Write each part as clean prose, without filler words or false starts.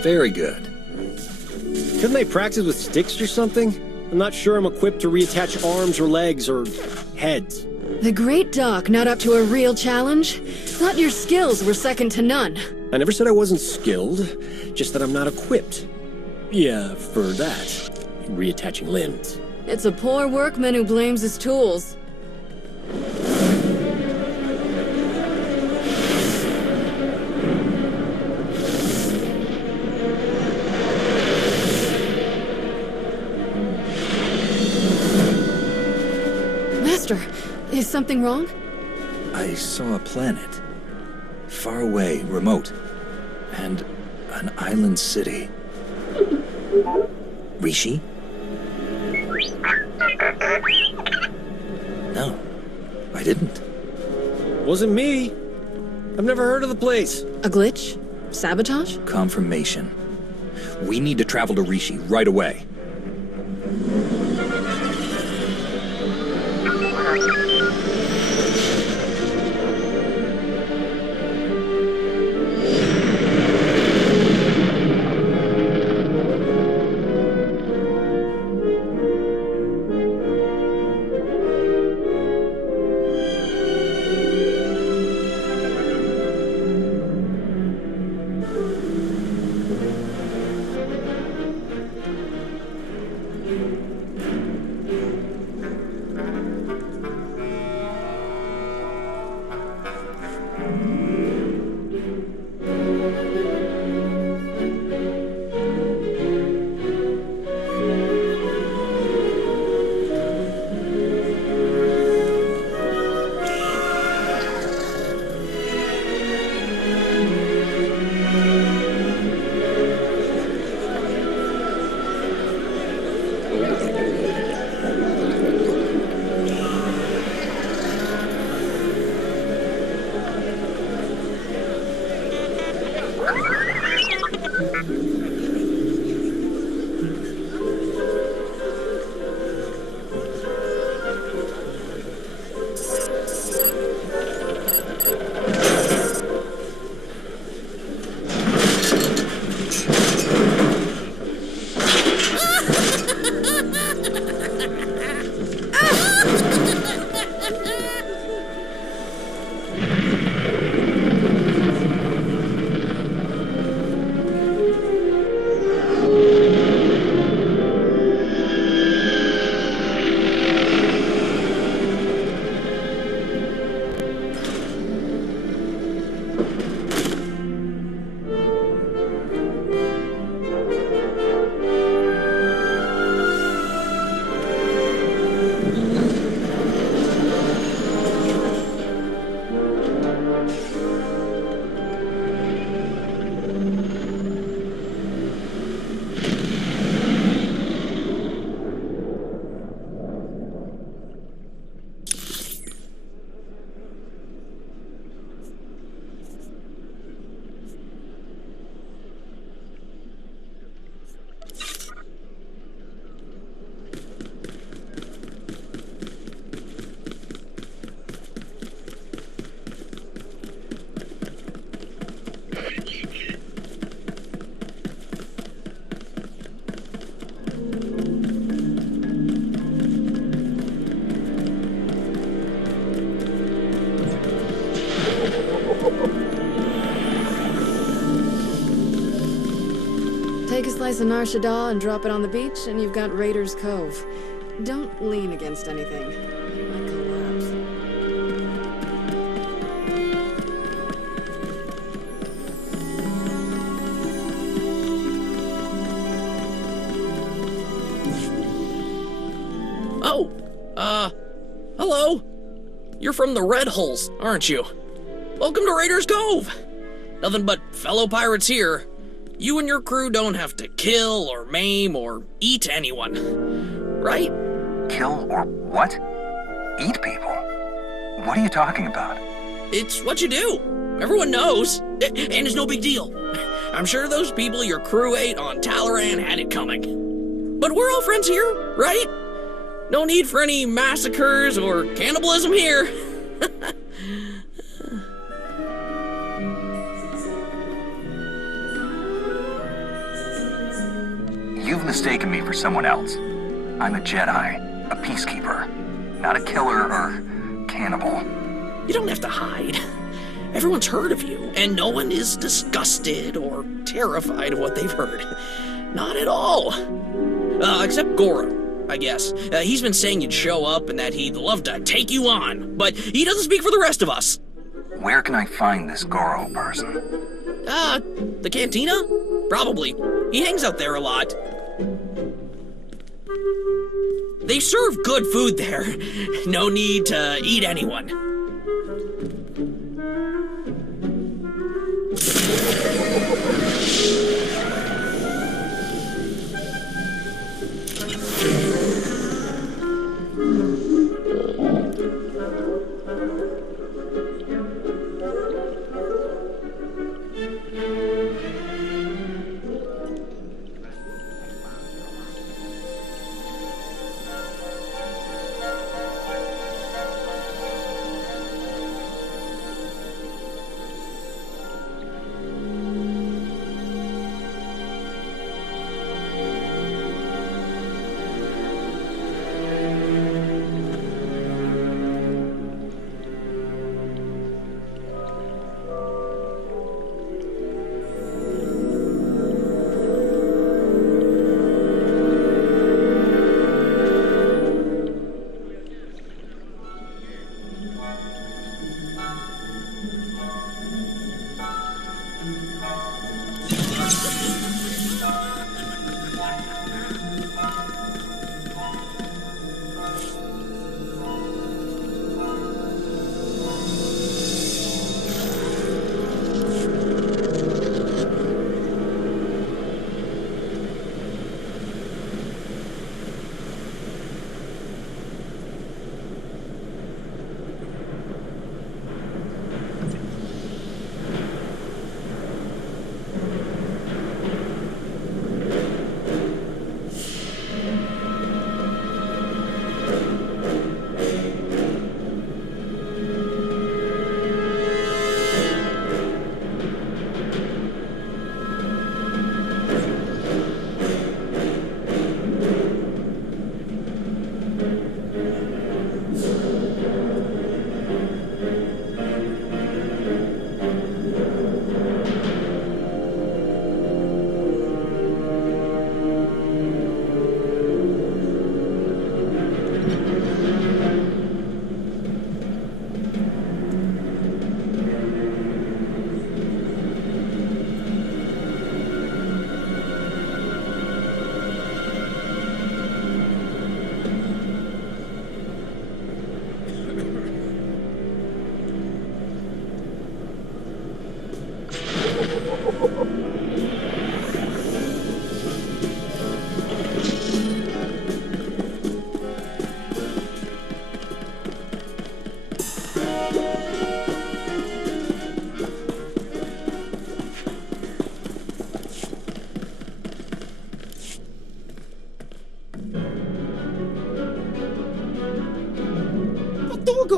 Very good. Couldn't they practice with sticks or something? I'm not sure I'm equipped to reattach arms or legs or heads. The Great Doc not up to a real challenge? Thought your skills were second to none. I never said I wasn't skilled, just that I'm not equipped. Yeah, for that. Reattaching limbs. It's a poor workman who blames his tools. Master, is something wrong? I saw a planet. Far away, remote. And an island city. Rishi? No, I didn't. Wasn't me. I've never heard of the place. A glitch? Sabotage? Confirmation. We need to travel to Rishi right away. Take a slice of Narshadal and drop it on the beach, and you've got Raiders Cove. Don't lean against anything. You might collapse. Oh, hello. You're from the Red Hulls, aren't you? Welcome to Raiders Cove. Nothing but fellow pirates here. You and your crew don't have to kill or maim or eat anyone, right? Kill or what? Eat people? What are you talking about? It's what you do. Everyone knows, and it's no big deal. I'm sure those people your crew ate on Talaran had it coming. But we're all friends here, right? No need for any massacres or cannibalism here. You've mistaken me for someone else. I'm a Jedi, a peacekeeper, not a killer or cannibal. You don't have to hide. Everyone's heard of you, and no one is disgusted or terrified of what they've heard. Not at all. Except Goro, I guess. He's been saying you'd show up and that he'd love to take you on, but he doesn't speak for the rest of us. Where can I find this Goro person? The cantina? Probably. He hangs out there a lot. They serve good food there. No need to eat anyone.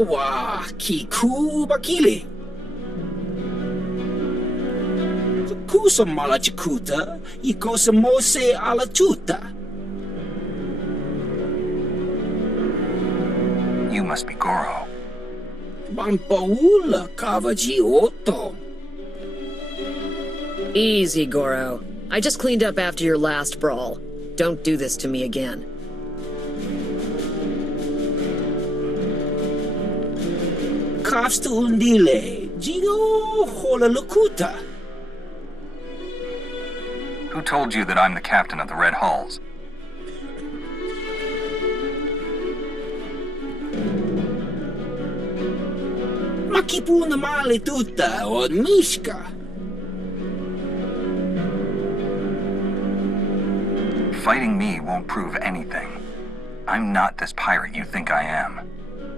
Wa kiku bakili. Kusa mala chikuta, ikosa mose ala tuta. You must be Goro. Paula Kavaji Otto. Easy, Goro. I just cleaned up after your last brawl. Don't do this to me again. Kafsta undile, Gio Holalukuta. Who told you that I'm the captain of the Red Hulls? Makipuna male tuta od Mishka. Fighting me won't prove anything. I'm not this pirate you think I am.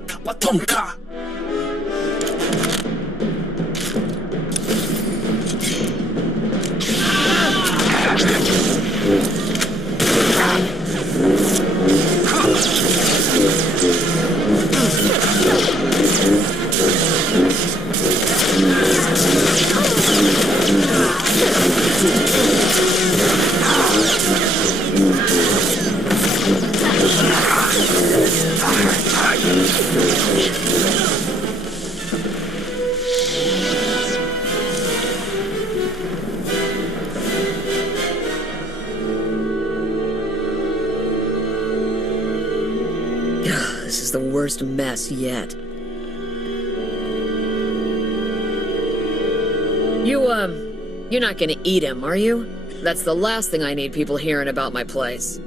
Kapatonka. This is the worst mess yet. You're not gonna eat him, are you? That's the last thing I need people hearing about my place.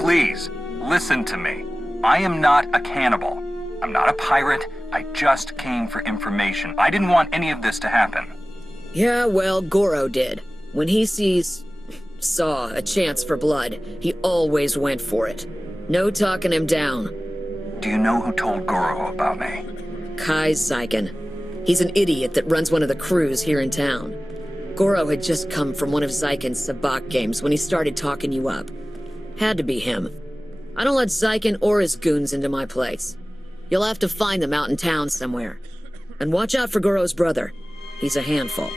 Please, listen to me. I am not a cannibal. I'm not a pirate. I just came for information. I didn't want any of this to happen. Yeah, well, Goro did. When he saw a chance for blood, he always went for it. No talking him down. Do you know who told Goro about me? Kai Zyken. He's an idiot that runs one of the crews here in town. Goro had just come from one of Zyken's sabacc games when he started talking you up. Had to be him. I don't let Zyken or his goons into my place. You'll have to find them out in town somewhere. And watch out for Goro's brother. He's a handful.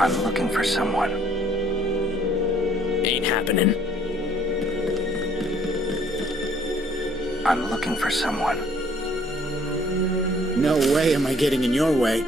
I'm looking for someone. Ain't happening. I'm looking for someone. No way am I getting in your way.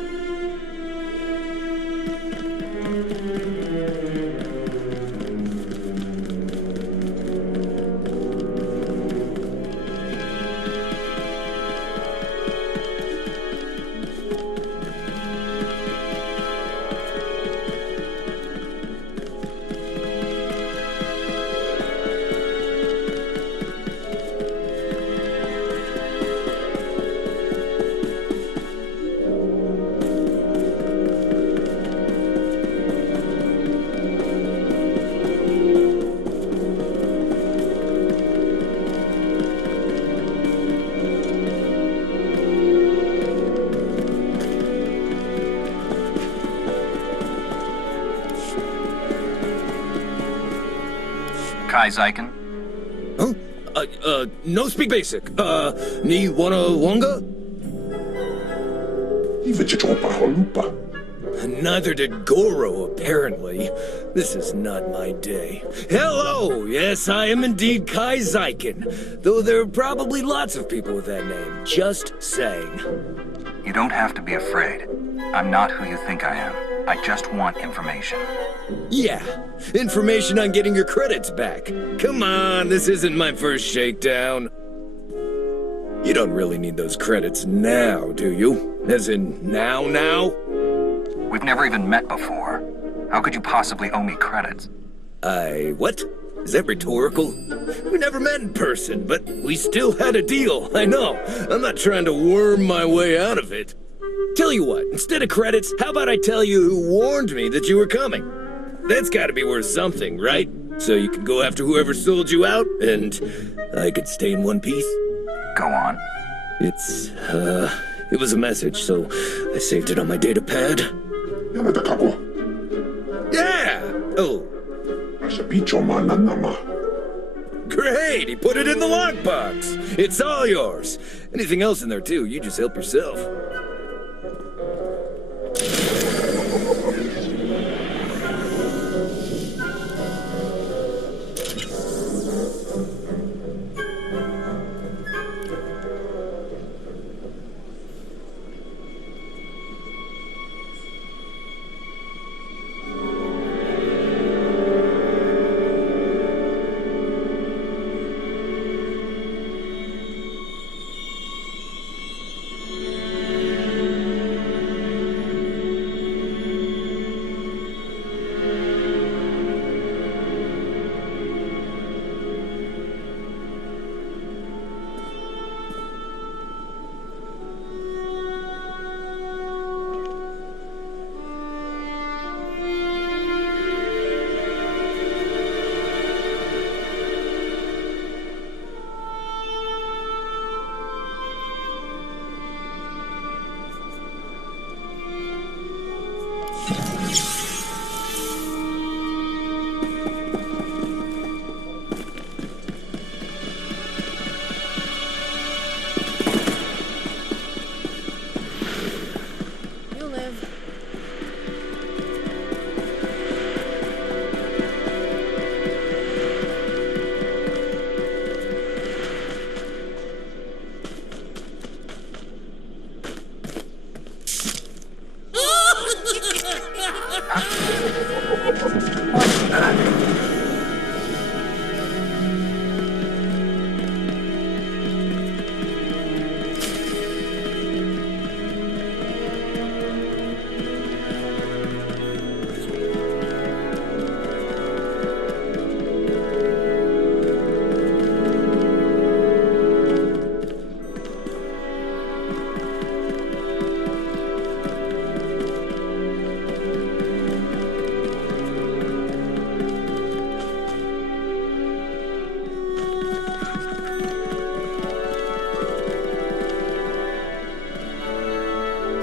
Kai Zyken? Huh? No speak basic. Ni wanna wonga? Neither did Goro, apparently. This is not my day. Hello! Yes, I am indeed Kai Zyken. Though there are probably lots of people with that name. Just saying. You don't have to be afraid. I'm not who you think I am. I just want information. Yeah, information on getting your credits back. Come on, this isn't my first shakedown. You don't really need those credits now, do you? As in, now? We've never even met before. How could you possibly owe me credits? What? Is that rhetorical? We never met in person, but we still had a deal, I know. I'm not trying to worm my way out of it. Tell you what, instead of credits, how about I tell you who warned me that you were coming? That's gotta be worth something, right? So you can go after whoever sold you out, and I could stay in one piece? Go on. It was a message, so I saved it on my data pad. Yeah! Oh. Great! He put it in the lockbox! It's all yours! Anything else in there, too, you just help yourself.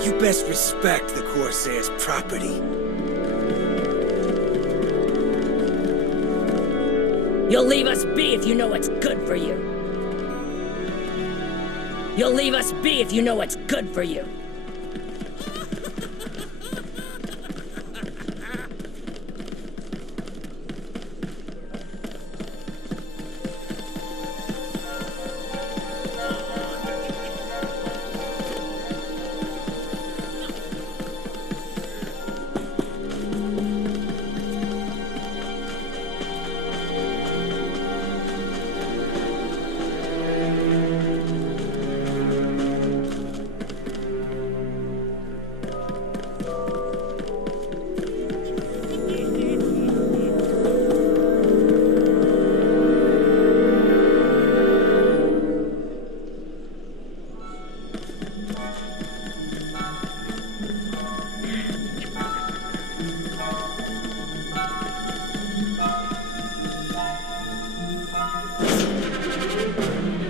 You best respect the Corsair's property. You'll leave us be if you know what's good for you. You'll leave us be if you know what's good for you.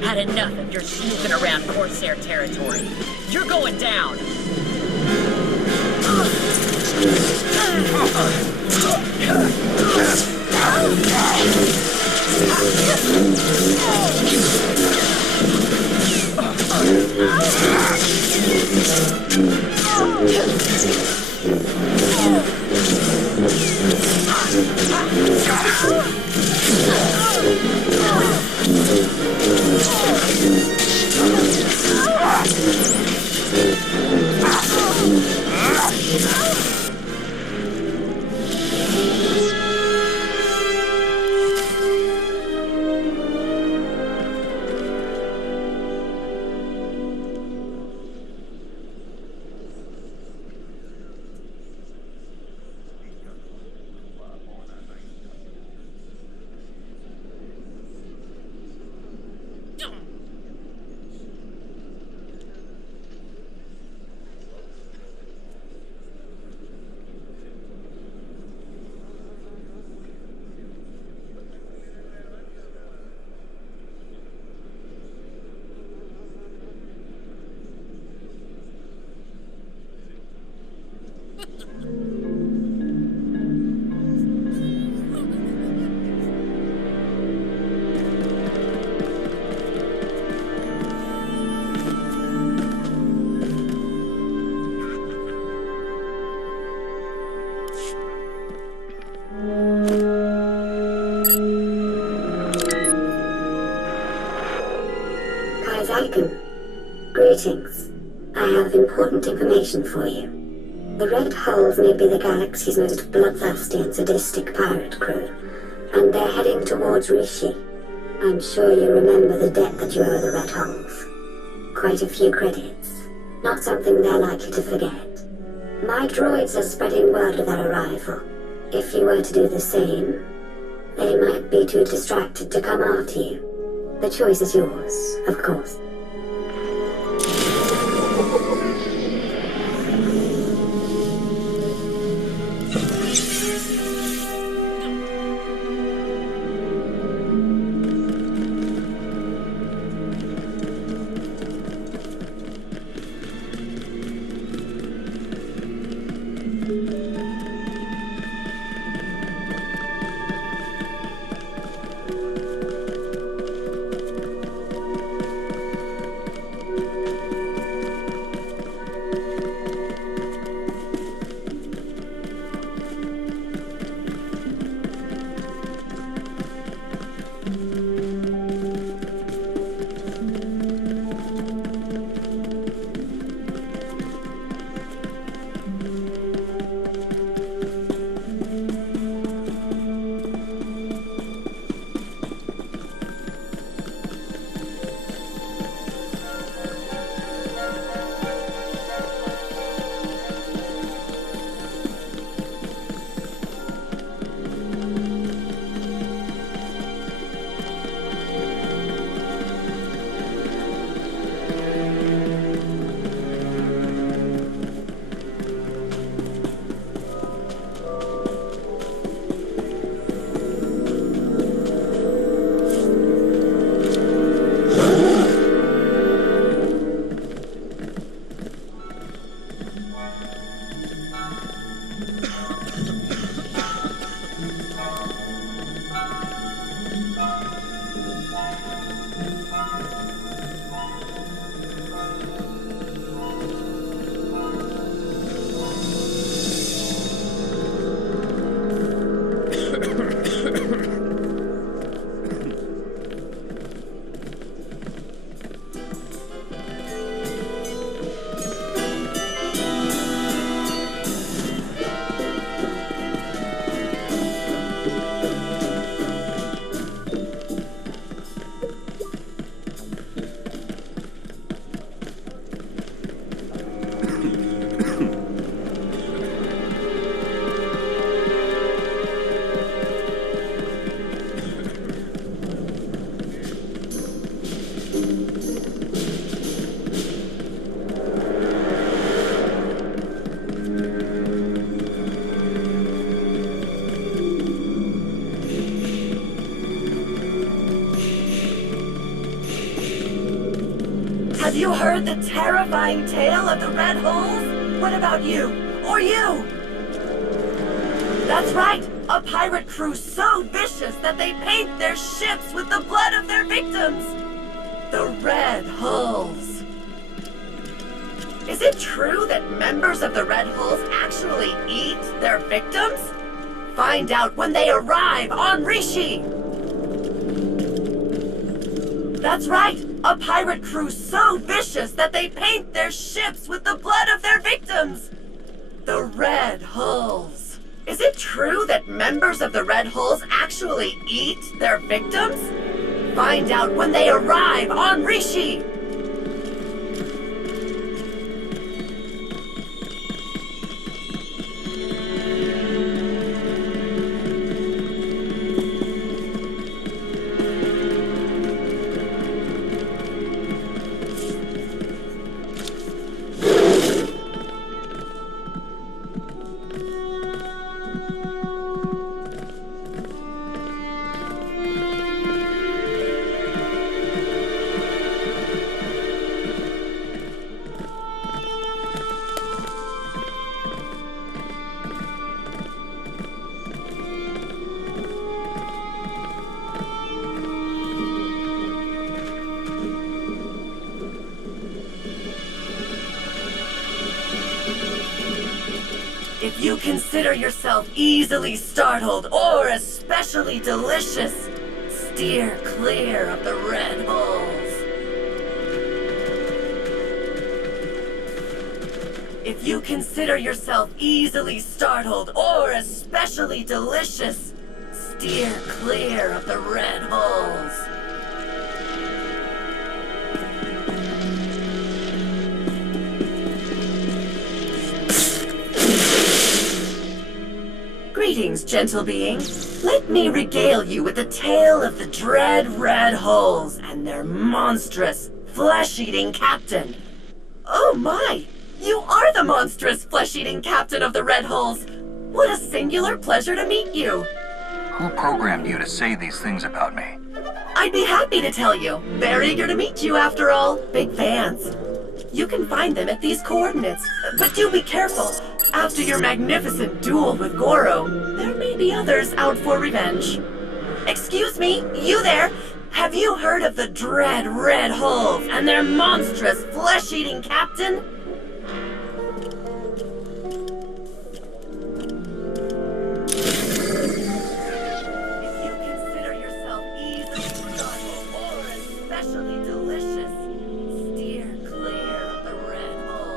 Had enough of your snooping around Corsair territory. You're going down! Greetings. I have important information for you. The Red Hulls may be the galaxy's most bloodthirsty and sadistic pirate crew, and they're heading towards Rishi. I'm sure you remember the debt that you owe the Red Hulls. Quite a few credits. Not something they're likely to forget. My droids are spreading word of their arrival. If you were to do the same, they might be too distracted to come after you. The choice is yours, of course. you heard the terrifying tale of the Red Holes? What about you? Or you? That's right! A pirate crew so vicious that they paint their ships with the blood of their victims! The Red Hulls. Is it true that members of the Red Hulls actually eat their victims? Find out when they arrive on Rishi! That's right! A pirate crew so vicious that they paint their ships with the blood of their victims! The Red Hulls. Is it true that members of the Red Hulls actually eat their victims? Find out when they arrive on Rishi! If you consider yourself easily startled or especially delicious, steer clear of the Red Holes. If you consider yourself easily startled or especially delicious, steer clear of the Red Holes. Greetings, gentle being. Let me regale you with the tale of the dread Red Holes and their monstrous, flesh-eating captain. Oh my! You are the monstrous, flesh-eating captain of the Red Holes! What a singular pleasure to meet you! Who programmed you to say these things about me? I'd be happy to tell you. Very eager to meet you, after all. Big fans. You can find them at these coordinates, but do be careful. After your magnificent duel with Goro, there may be others out for revenge. Excuse me, you there? Have you heard of the dread Red Holes and their monstrous flesh-eating captain? If you consider yourself easily startled or especially delicious, steer clear of the Red Holes.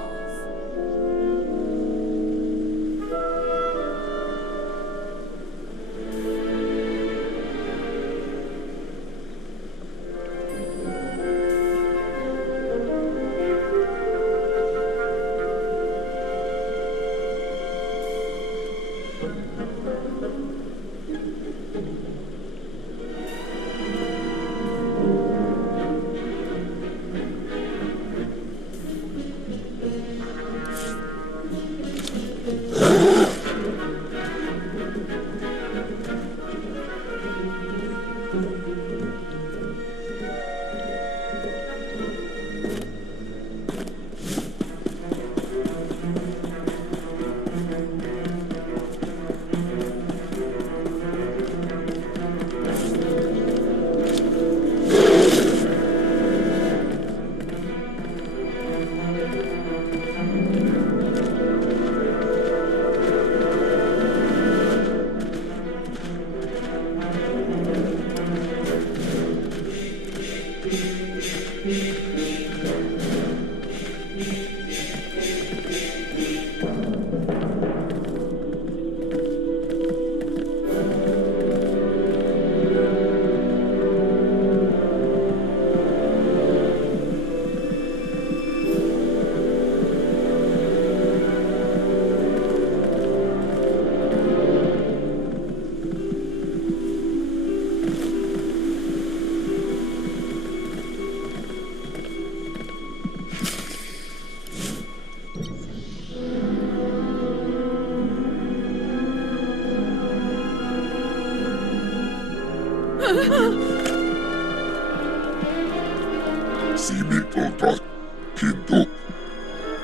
kintuk.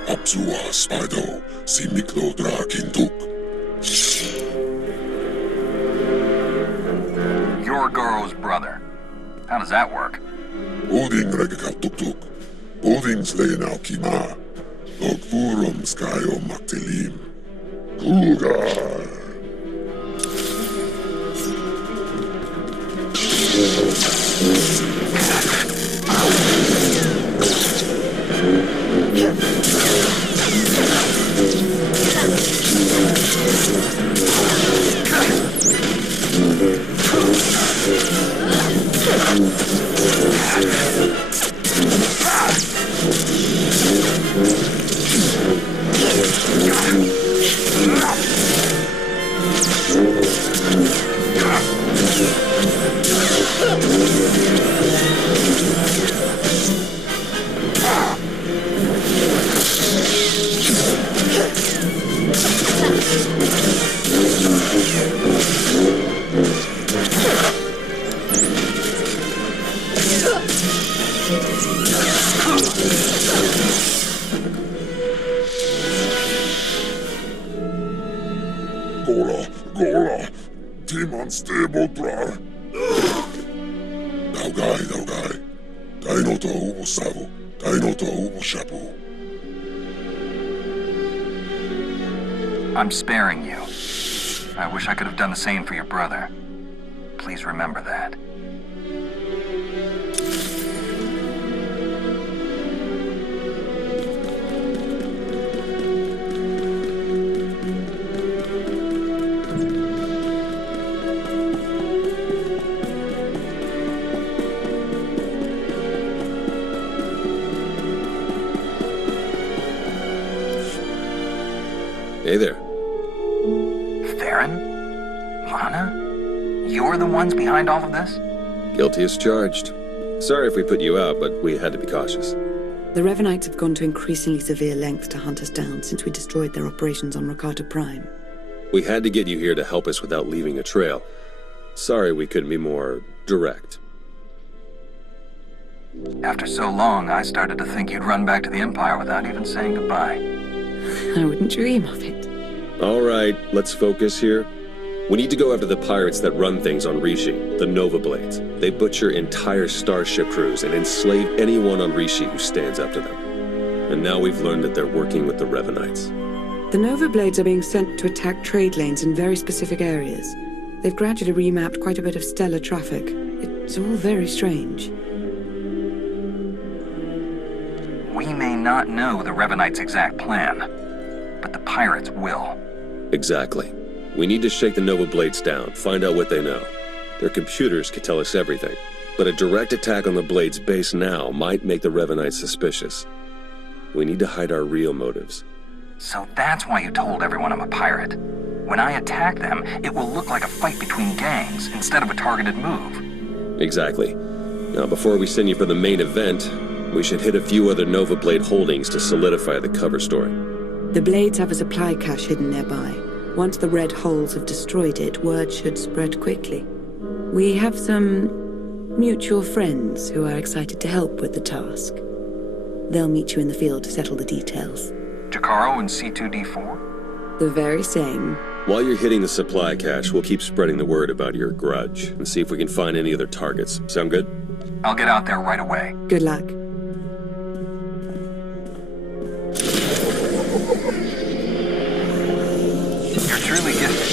Apsua spido, si miklodra kintuk. You're Goro's brother. How does that work? Oding regakatuktuk. Oding's legenau kima. Logvurum skyo maktilim. Kugar. Gora, Timon stable brar. Daugai, Daino to ubu savu, Daino to ubu shapu. I'm sparing you. I wish I could have done the same for your brother. Please remember that. Hey there. Theron? Lana? You're the ones behind all of this? Guilty as charged. Sorry if we put you out, but we had to be cautious. The Revanites have gone to increasingly severe lengths to hunt us down since we destroyed their operations on Rakata Prime. We had to get you here to help us without leaving a trail. Sorry we couldn't be more direct. After so long, I started to think you'd run back to the Empire without even saying goodbye. I wouldn't dream of it. All right, let's focus here. We need to go after the pirates that run things on Rishi, the Nova Blades. They butcher entire starship crews and enslave anyone on Rishi who stands up to them. And now we've learned that they're working with the Revanites. The Nova Blades are being sent to attack trade lanes in very specific areas. They've gradually remapped quite a bit of stellar traffic. It's all very strange. We may not know the Revanites' exact plan, but the pirates will. Exactly. We need to shake the Nova Blades down, find out what they know. Their computers could tell us everything, but a direct attack on the Blades base now might make the Revanites suspicious. We need to hide our real motives. So that's why you told everyone I'm a pirate. When I attack them, it will look like a fight between gangs instead of a targeted move. Exactly. Now, before we send you for the main event, we should hit a few other Nova Blade holdings to solidify the cover story. The Blades have a supply cache hidden nearby. Once the Red Holes have destroyed it, word should spread quickly. We have some mutual friends who are excited to help with the task. They'll meet you in the field to settle the details. Jakaro and C2D4? The very same. While you're hitting the supply cache, we'll keep spreading the word about your grudge and see if we can find any other targets. Sound good? I'll get out there right away. Good luck. You're truly gifted.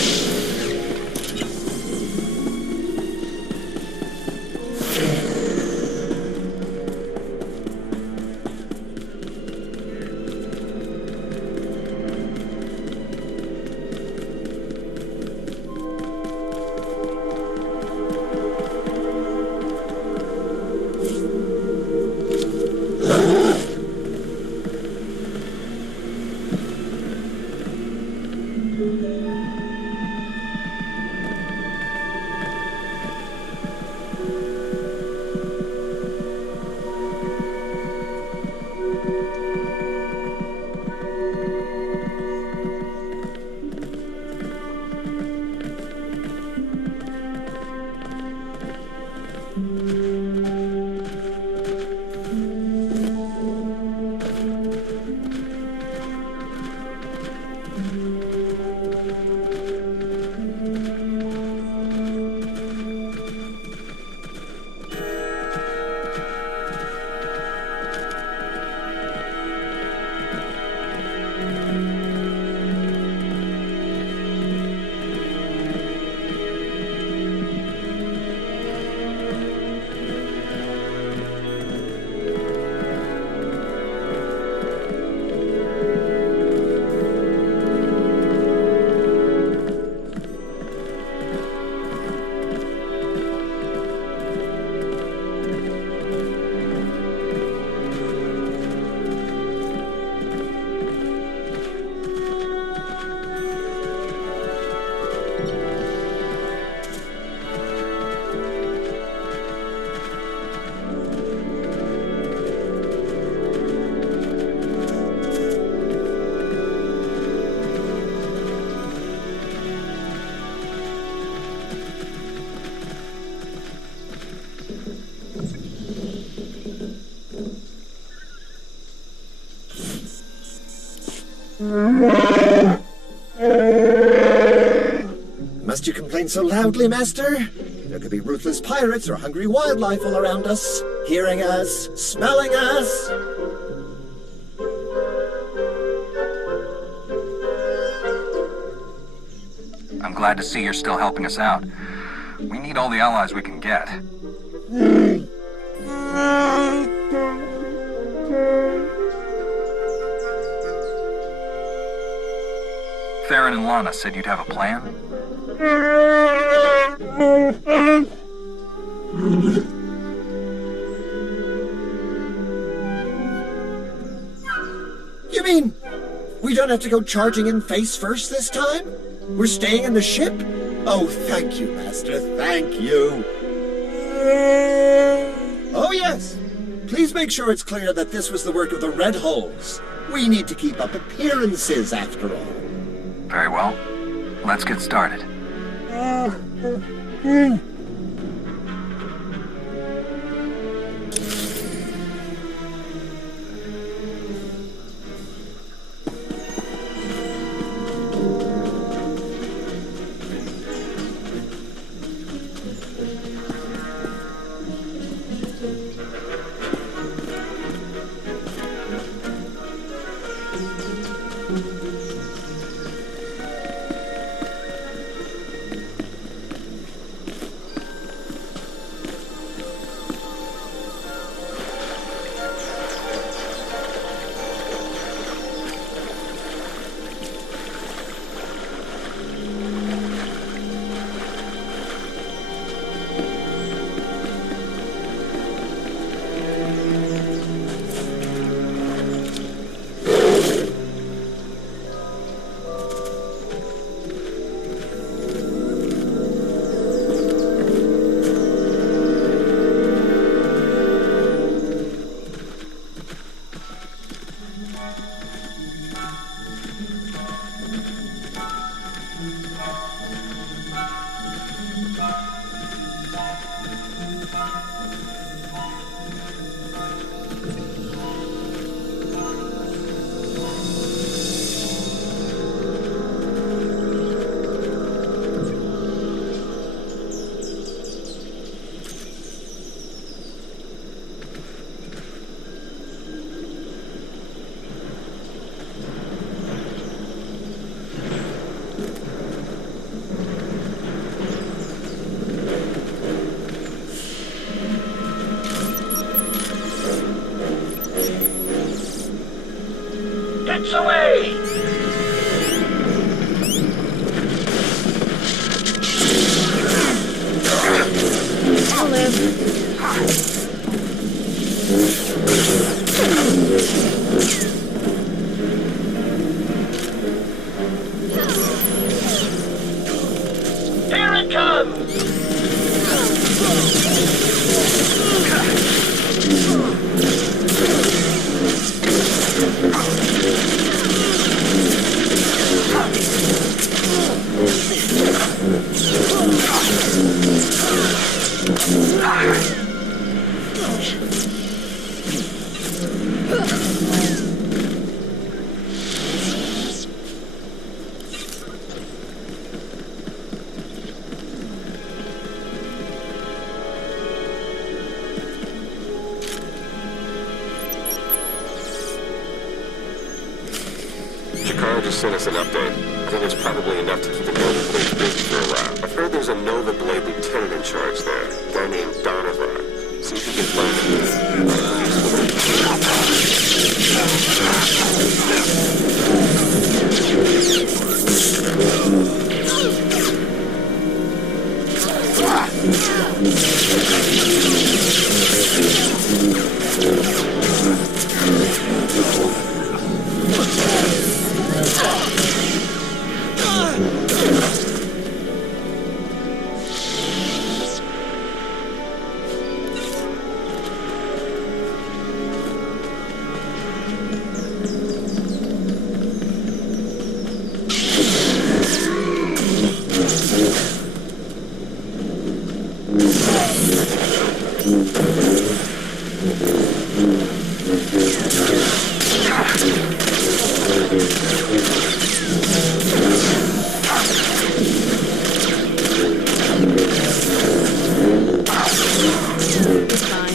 Must you complain so loudly, Master? There could be ruthless pirates or hungry wildlife all around us, hearing us, smelling us. I'm glad to see you're still helping us out. We need all the allies we can get. Theron and Lana said you'd have a plan? You mean we don't have to go charging in face first this time? We're staying in the ship? Oh, thank you, Master, thank you. Oh, yes. Please make sure it's clear that this was the work of the Red Holes. We need to keep up appearances, after all. Very well. Let's get started. Gets away! I'll live. Here it comes! Just sent us an update. I think it's probably enough to keep the Nova Blade busy for a while. I've heard there's a Nova Blade lieutenant in charge there, a guy named Donovan. See if you can find It's fine.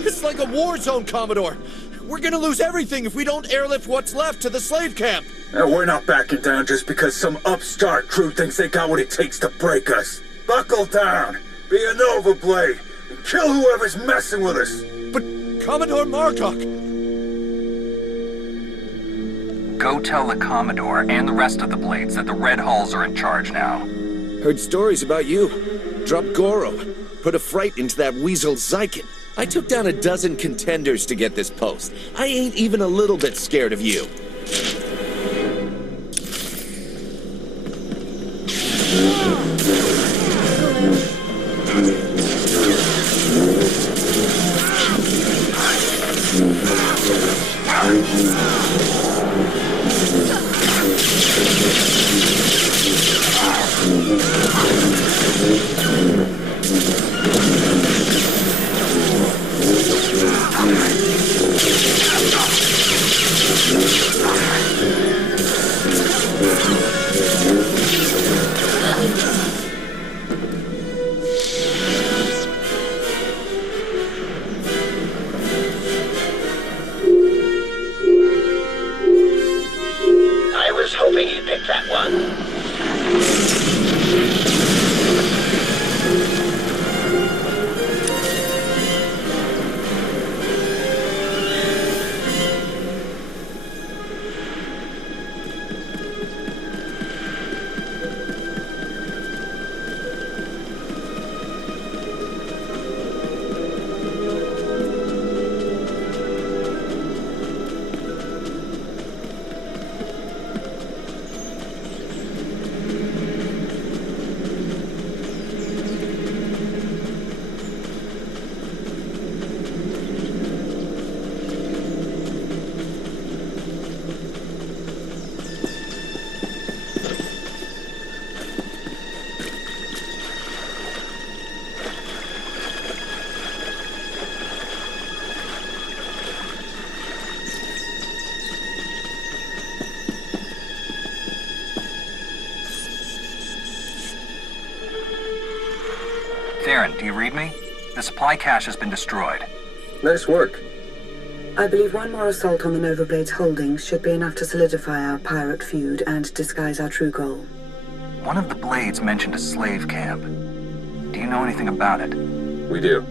It's like a war zone, Commodore. We're gonna lose everything if we don't airlift what's left to the slave camp. We're not backing down just because some upstart crew thinks they got what it takes to break us. Buckle down, be a Nova Blade, and kill whoever's messing with us. But Commodore Marcock... Go tell the Commodore and the rest of the Blades that the Red Hulls are in charge now. Heard stories about you. Dropped Goro. Put a fright into that weasel Zykin. I took down a dozen contenders to get this post. I ain't even a little bit scared of you. I was hoping you'd pick that one. Theron, do you read me? The supply cache has been destroyed. Nice work. I believe one more assault on the Nova Blade's holdings should be enough to solidify our pirate feud and disguise our true goal. One of the Blades mentioned a slave camp. Do you know anything about it? We do.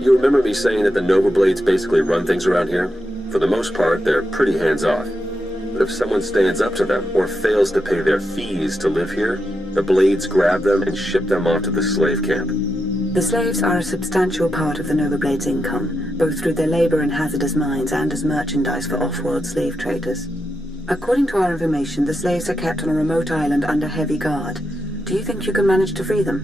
You remember me saying that the Nova Blades basically run things around here? For the most part, they're pretty hands-off. But if someone stands up to them or fails to pay their fees to live here, the Blades grab them and ship them off to the slave camp. The slaves are a substantial part of the Nova Blade's income, both through their labor in hazardous mines and as merchandise for off-world slave traders. According to our information, the slaves are kept on a remote island under heavy guard. Do you think you can manage to free them?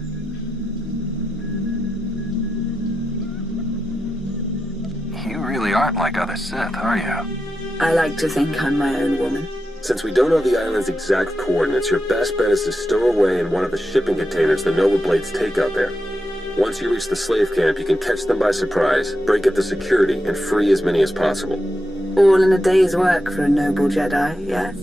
You really are aren't like other Sith, are you? I like to think I'm my own woman. Since we don't know the island's exact coordinates, your best bet is to stow away in one of the shipping containers the Nova Blades take out there. Once you reach the slave camp, you can catch them by surprise, break up the security, and free as many as possible. All in a day's work for a noble Jedi, yes?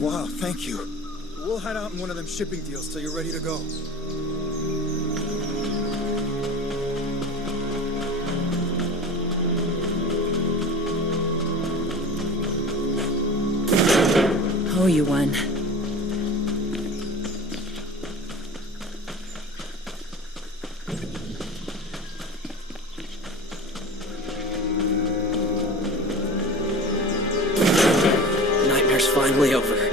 Wow, thank you. We'll head out in one of them shipping deals till you're ready to go. Oh, you won. Nightmare's finally over.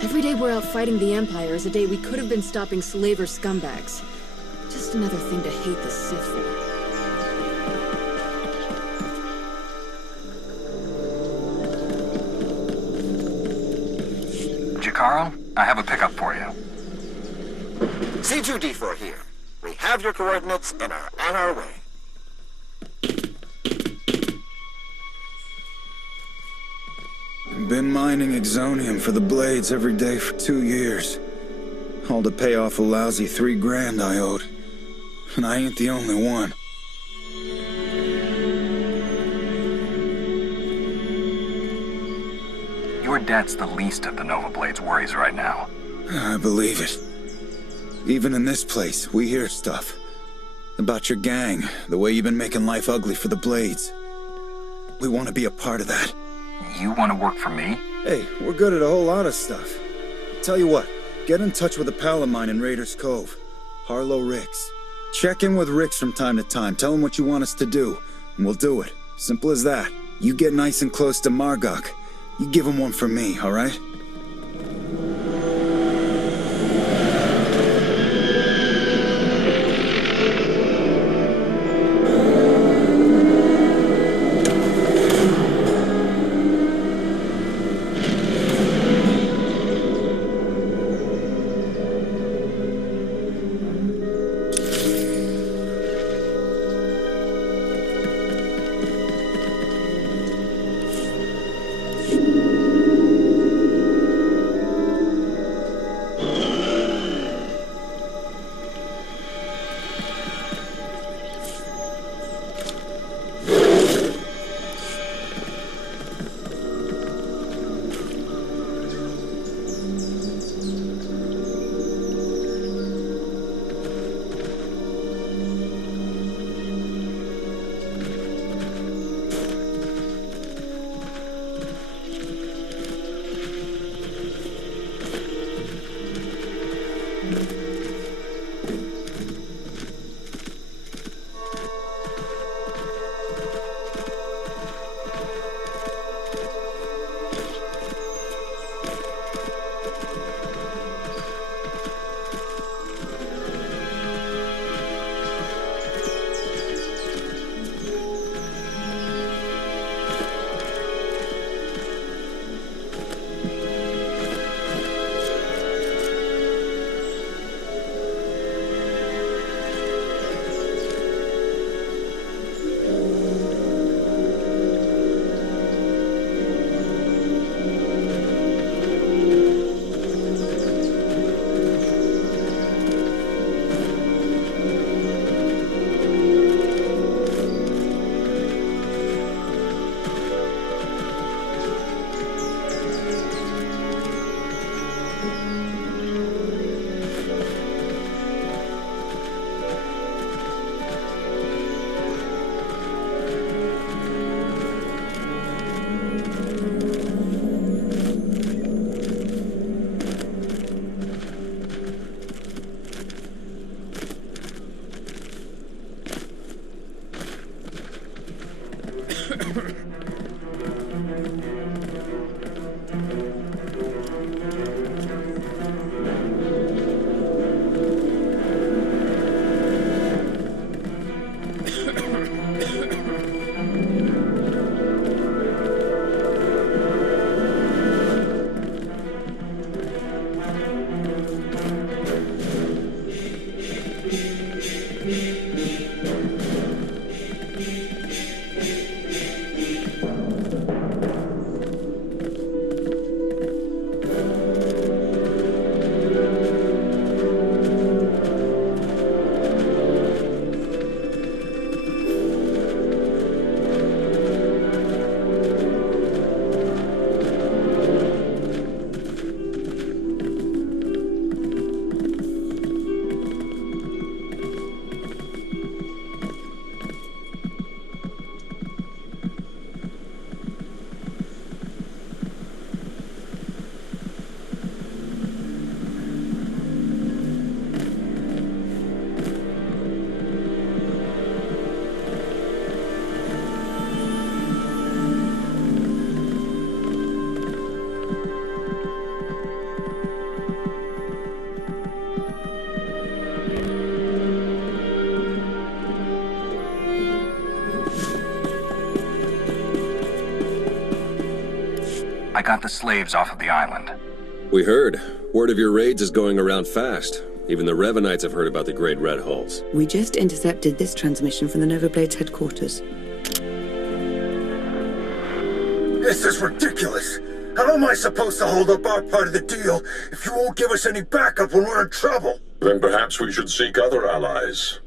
Every day we're out fighting the Empire is a day we could have been stopping slaver scumbags. Just another thing to hate the Sith for. Jakaro, I have a pickup for you. C2D4 here. We have your coordinates and are on our way. Been mining exonium for the blades every day for 2 years. All to pay off a lousy $3 grand I owed. And I ain't the only one. Your debt's the least of the Nova Blade's worries right now. I believe it. Even in this place, we hear stuff. About your gang, the way you've been making life ugly for the Blades. We want to be a part of that. You want to work for me? Hey, we're good at a whole lot of stuff. Tell you what, get in touch with a pal of mine in Raiders Cove, Harlow Ricks. Check in with Ricks from time to time, tell him what you want us to do, and we'll do it. Simple as that. You get nice and close to Margok. You give him one for me, alright? I got the slaves off of the island. We heard. Word of your raids is going around fast. Even the Revanites have heard about the Great Red Hulls. We just intercepted this transmission from the Nova Blades headquarters. This is ridiculous! How am I supposed to hold up our part of the deal if you won't give us any backup when we're in trouble? Then perhaps we should seek other allies.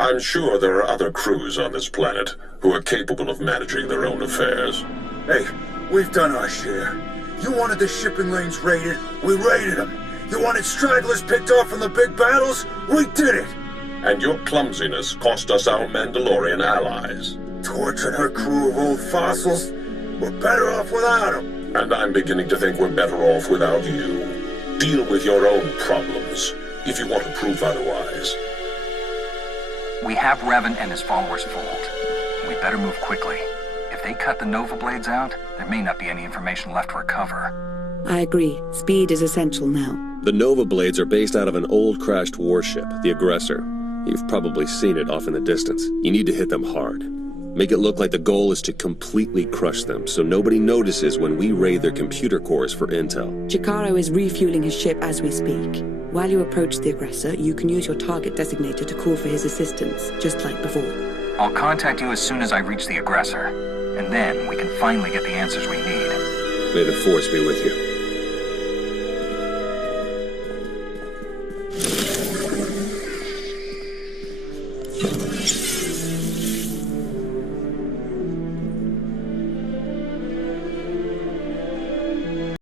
I'm sure there are other crews on this planet who are capable of managing their own affairs. Hey, we've done our share. You wanted the shipping lanes raided, we raided them. You wanted stragglers picked off from the big battles, we did it. And your clumsiness cost us our Mandalorian allies. Torturing her crew of old fossils, we're better off without them. And I'm beginning to think we're better off without you. Deal with your own problems, if you want to prove otherwise. We have Revan and his followers fooled. We better move quickly. If they cut the Nova Blades out, there may not be any information left to recover. I agree. Speed is essential now. The Nova Blades are based out of an old crashed warship, the Aggressor. You've probably seen it off in the distance. You need to hit them hard. Make it look like the goal is to completely crush them, so nobody notices when we raid their computer cores for intel. Chikaro is refueling his ship as we speak. While you approach the Aggressor, you can use your target designator to call for his assistance, just like before. I'll contact you as soon as I reach the Aggressor, and then we can finally get the answers we need. May the Force be with you.